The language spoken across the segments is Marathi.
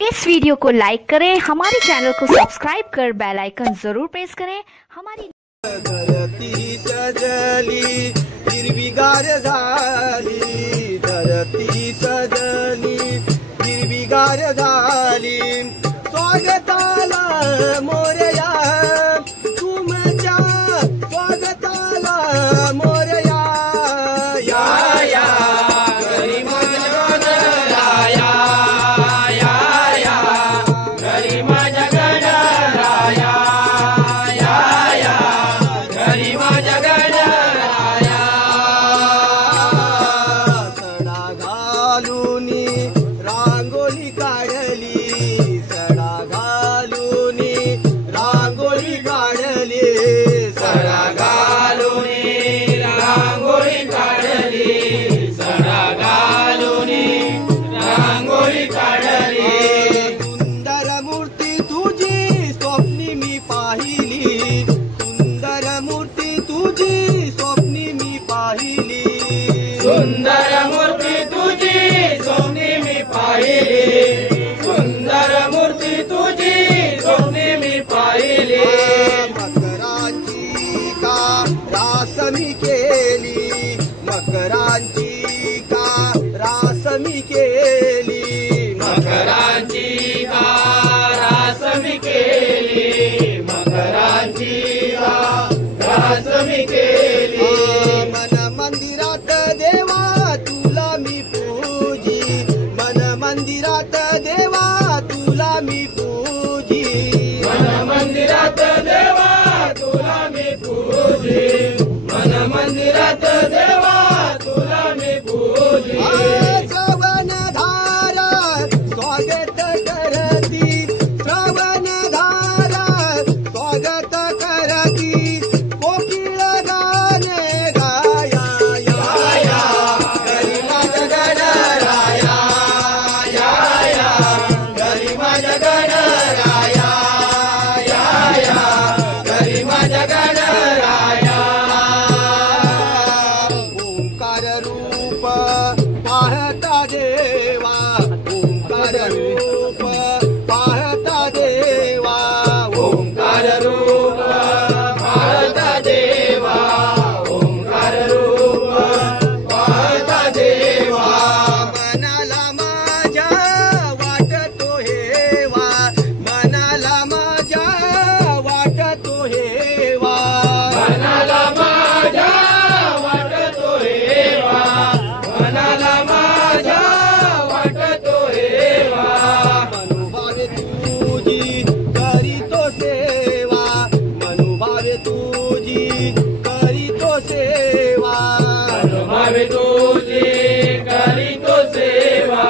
इस वीडियो को लाइक करें, हमारे चैनल को सब्सक्राइब कर बेल आइकन जरूर प्रेस करें। हमारी धरती सजली हिरवीगार झाली, धरती सजली हिरवीगार झाली, स्वागताला मोरया तुमच्या, स्वागताला मोरया या या घरी माझ्या गणराया, या या घरी माझ्या गणराया, या या घरी माझ्या गणराया, सडा घालूनी रांगोळी काढली, सडा घालूनी रांगोळी काढली, सडा घालूनी रांगोळी काढली, सडा घालूनी रांगोळी काढली, सुंदर मूर्ती तुझी स्वप्नी मी पाहिली, सुंदर मूर्ती तुझी स्वप्नी मी पाहिली, सुंदर मूर्ती तुझी स्वप्नी मी पाहिली, सुंदर मूर्ती तुझी स्वप्नी मी पाहिली, मकरांची का रास मी केली, मकरांची का रास मी केली, मकरांची का रास मी केली, मकरांची का रास मी केली, मन मंदिरात देवा तुला मी पूजी, मन मंदिरात देवा तुला मी पूजी, मन मंदिरात देवा तुला मी पूजी, मन मंदिरात देवा तुला मी पूजी, श्रवण धारा स्वागत करती, श्रवण धारा स्वागत करती, कोकिळ गाणे गाया, या या घरी माझ्या गणराया, या या घरी माझ्या गणराया, या या घरी माझ्या गणराया, ओंकार रूप पाहता देवा, ओंकार रूप पाहता देवा, ओंकार रूप पाहता देवा, ओंकार रूप पाहता देवा, मनाला माझ्या वाटतो हेवा, मनाला माझ्या वाटतो हेवा, मनाला माझ्या वाटतो हेवा, मनाला माझ्या वाटतो हेवा, मनुभावे तुझी करीतो सेवा, मनुभावे तुझी करीतो सेवा, मनुभावे तुझी करीतो सेवा,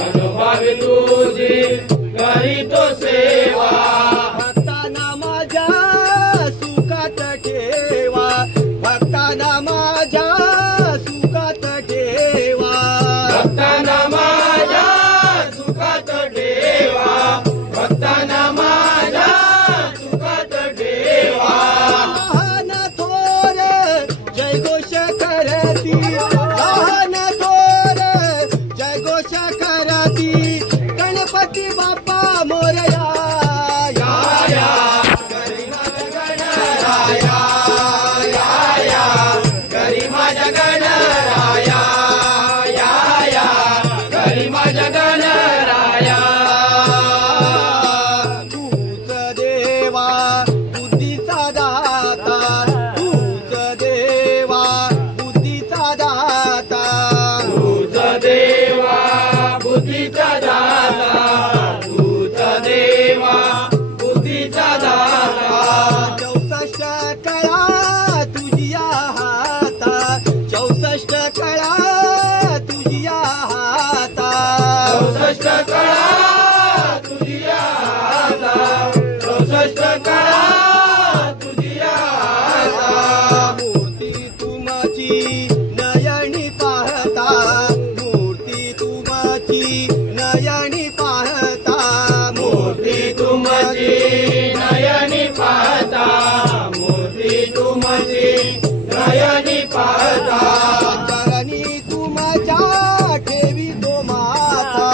मनुभावे तुझी करीतो सेवा, भक्तांना माझ्या सुखात ठेवा, भक्तांना माझ्या सुखात ठेवा, भक्तांना माझ्या सुखात ठेवा, भक्तांना माझ्या सुखात ठेवा, लहान थोर जयघोष करती, लहान थोर जयघोष करती, गणपती बाप्पा मोरया, या या घरी माझ्या गणराया, या या घरी माझ्या गणराया, या या घरी माझ्या गणराया, तूच देवा बुद्धीचा दाता, तूच देवा बुद्धीचा दाता, तूच देवा बुद्धीचा दाता, तूच देवा बुद्धीचा दाता, 64 कळा तुझ्या हाता, 64 कळा तुझ्या हाता, 64 कळा तुझ्या हाता, 64 कळा तुझ्या हाता, मूर्ती तुमची नयनी पाहता, मूर्ती तुमची नयनी पाहता, मूर्ती तुमची नयनी पाहता, मूर्ती तुमची नयनी पाहता, चरणी तुमच्या ठेवी तो माता,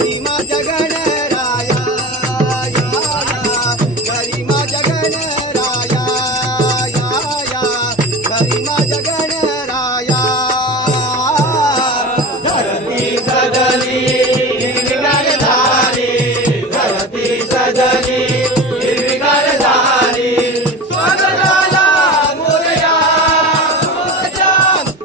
हरी माझ्या